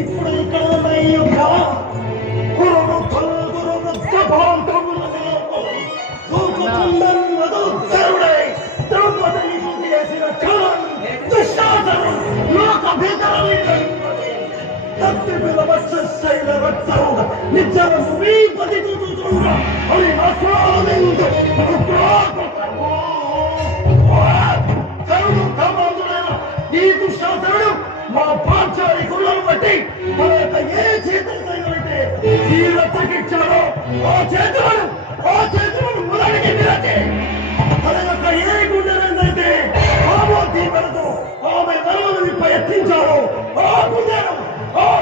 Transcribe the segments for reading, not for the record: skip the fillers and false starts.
ఇప్పుడు ఇక్కడ ఉన్న ఈ యొక్క గురువు గురు వృక్షభాంతములను దూకుతుండై ద్రౌపదిని చేసిన చలం దుశ్శాసనం లోక భీకరమైన తత్తి పిలవచ్చైన రక్తముల నిత్యము మీ పది చూచుచుండ అని అశ్వామిందు కరుడు కామాంతుడైన ఈ దుశ్శాసనుడు మా పాంచాలి కులం బట్టి తన యొక్క ఏ చేతులైతే ఈ రక్తకిచ్చాడో ఆ చేతులను మొదటికి విరచి తన యొక్క ఏ గుండెలైతే ఆమో దీపలతో ఆమె మరణాన్ని ప్రయత్నించాడో ఆ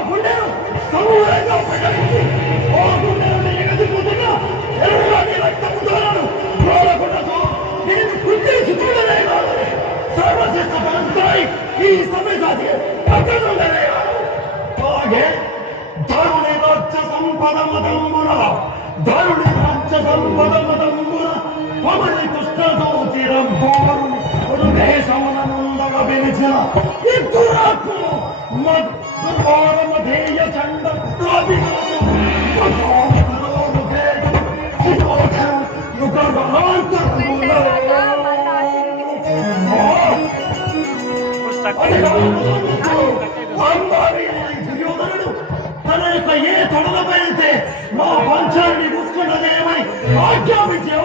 గుండెను సమూలంగా ప్రకటించి ఆ గుండెలను ఎగసిపోతున్న ఎర్రని రక్తపు దోరను రోలకుండతో నేను గుర్తించి చూడలే కాదని సర్వశ్రేష్ఠ పరంతాయి ఈ సమయసాధి పక్కనుండలే అలాగే ధరుని రాజ్య సంపద మతంబున పమని కృష్ణదోచిరంబోరు దేశమునందగ పిలిచిన ఇద్దరాత్మలు మధేయ చండ తన యొక్క ఏ తొడలపైతే మా పంచాన్ని చూసుకున్నదేమని ఆజ్ఞాపించే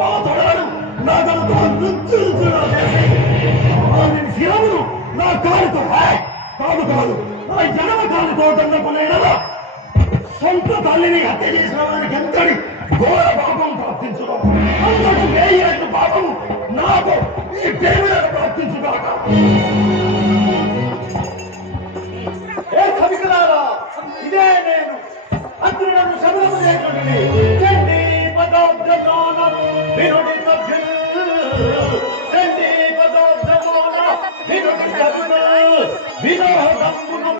ఆ తొడలను నా తనతో నృత్యులు శిరమును నా కాలుతో కాదు నా జనమ కాలుతో దండకునేనలా సొంత తల్లిని హత్య చేసిన వారికి ఎంతటి ఘోర పాపం ప్రాప్తించడం అంతటి వేయటి పాపము నాకు ఈ ప్రేమలను ప్రాప్తించుగాక. ఏ కవికలారా, ఇదే నేను అతను నన్ను శబరము చేయకండి.